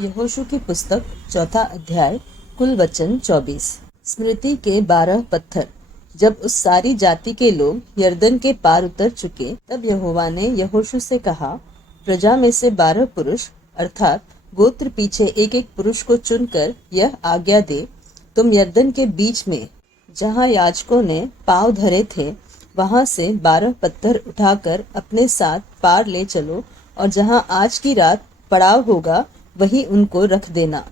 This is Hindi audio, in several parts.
यहोशू की पुस्तक चौथा अध्याय कुल वचन 24। स्मृति के 12 पत्थर। जब उस सारी जाति के लोग यरदन के पार उतर चुके, तब यहोवा ने यहोशू से कहा, प्रजा में से 12 पुरुष अर्थात गोत्र पीछे एक एक पुरुष को चुनकर यह आज्ञा दे, तुम यरदन के बीच में जहाँ याजकों ने पाँव धरे थे वहां से 12 पत्थर उठाकर अपने साथ पार ले चलो, और जहाँ आज की रात पड़ाव होगा वही उनको रख देना।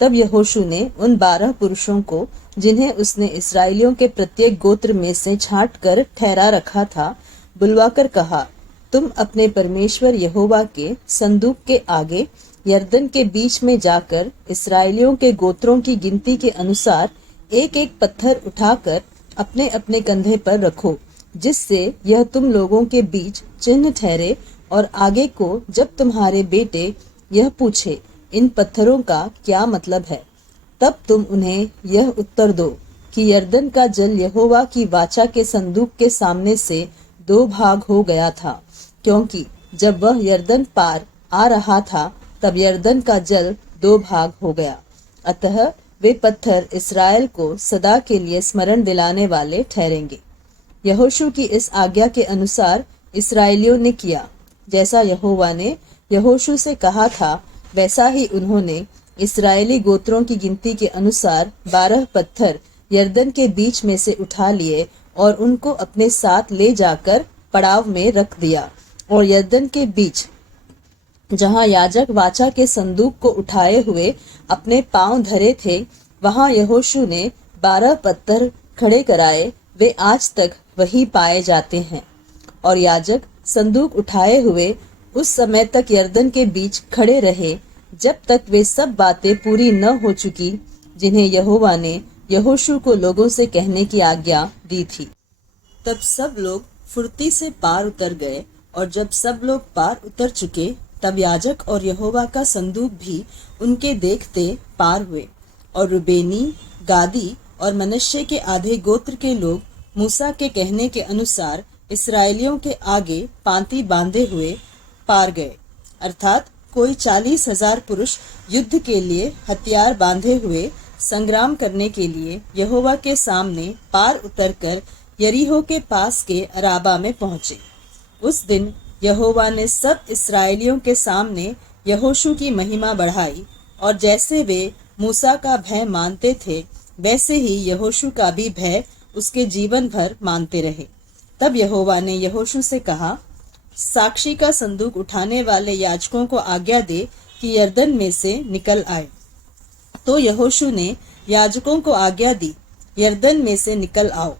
तब यहोशू ने उन 12 पुरुषों को, जिन्हें उसने इस्राएलियों के प्रत्येक गोत्र में से छांट कर ठहरा रखा था, बुलवाकर कहा, तुम अपने परमेश्वर यहोवा के संदूक के आगे यरदन के बीच में जाकर इस्राएलियों के गोत्रों की गिनती के अनुसार एक एक पत्थर उठाकर अपने अपने कंधे पर रखो, जिससे यह तुम लोगों के बीच चिन्ह ठहरे, और आगे को जब तुम्हारे बेटे यह पूछे, इन पत्थरों का क्या मतलब है, तब तुम उन्हें यह उत्तर दो कि यरदन का जल यहोवा की वाचा के संदूक के सामने से 2 भाग हो गया था, क्योंकि जब वह यरदन पार आ रहा था तब यरदन का जल 2 भाग हो गया। अतः वे पत्थर इस्राएल को सदा के लिए स्मरण दिलाने वाले ठहरेंगे। यहोशू की इस आज्ञा के अनुसार इस्राएलियों ने किया, जैसा यहोवा ने यहोशू से कहा था, वैसा ही उन्होंने इस्राएली गोत्रों की गिनती के अनुसार 12 पत्थर यरदन के बीच में से उठा लिए और उनको अपने साथ ले जाकर पड़ाव में रख दिया। और यरदन के बीच जहाँ याजक वाचा के संदूक को उठाए हुए अपने पांव धरे थे, वहां यहोशू ने 12 पत्थर खड़े कराए, वे आज तक वही पाए जाते हैं। और याजक संदूक उठाए हुए उस समय तक यरदन के बीच खड़े रहे, जब तक वे सब बातें पूरी न हो चुकी जिन्हें यहोवा ने यहोशू को लोगों से कहने की आज्ञा दी थी। तब सब लोग फुर्ती से पार उतर गए, और जब सब लोग पार उतर चुके, तब याजक और यहोवा का संदूक भी उनके देखते पार हुए। और रुबेनी, गादी और मनश्शे के आधे गोत्र के लोग मूसा के कहने के अनुसार इस्राएलियों के आगे पांति बांधे हुए पार गए, अर्थात कोई 40,000 पुरुष युद्ध के लिए हथियार बांधे हुए संग्राम करने के लिए यहोवा के सामने पार उतरकर यरीहो के पास के अराबा में पहुंचे। उस दिन यहोवा ने सब इस्राएलियों के सामने यहोशू की महिमा बढ़ाई, और जैसे वे मूसा का भय मानते थे, वैसे ही यहोशू का भी भय उसके जीवन भर मानते रहे। तब यहोवा ने यहोशू से कहा, साक्षी का संदूक उठाने वाले याजकों को आज्ञा दे कि यरदन में से निकल आए। तो यहोशू ने याजकों को आज्ञा दी, यरदन में से निकल आओ।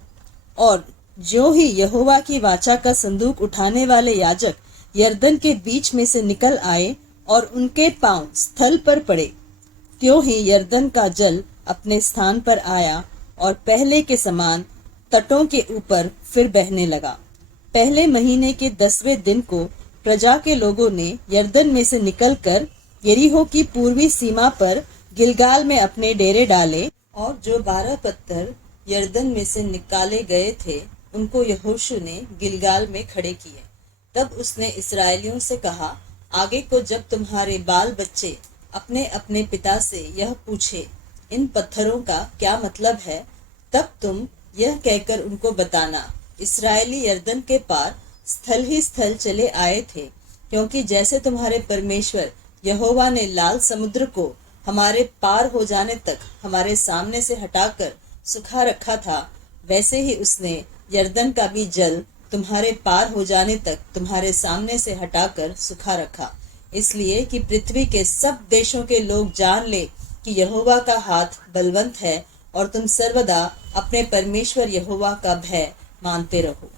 और ज्यों ही यहोवा की वाचा का संदूक उठाने वाले याजक यरदन के बीच में से निकल आए और उनके पांव स्थल पर पड़े, त्यों ही यरदन का जल अपने स्थान पर आया और पहले के समान तटों के ऊपर फिर बहने लगा। पहले महीने के 10वें दिन को प्रजा के लोगों ने यरदन में से निकलकर यरीहो की पूर्वी सीमा पर गिलगाल में अपने डेरे डाले, और जो 12 पत्थर यरदन में से निकाले गए थे उनको यहोशू ने गिलगाल में खड़े किए। तब उसने इस्राएलियों से कहा, आगे को जब तुम्हारे बाल बच्चे अपने अपने पिता से यह पूछे, इन पत्थरों का क्या मतलब है, तब तुम यह कहकर उनको बताना, इस्राएली यरदन के पार स्थल ही स्थल चले आए थे, क्योंकि जैसे तुम्हारे परमेश्वर यहोवा ने लाल समुद्र को हमारे पार हो जाने तक हमारे सामने से हटाकर सुखा रखा था, वैसे ही उसने यरदन का भी जल तुम्हारे पार हो जाने तक तुम्हारे सामने से हटाकर सुखा रखा, इसलिए कि पृथ्वी के सब देशों के लोग जान ले कि यहोवा का हाथ बलवंत है, और तुम सर्वदा अपने परमेश्वर यहोवा का भय मानते रहो।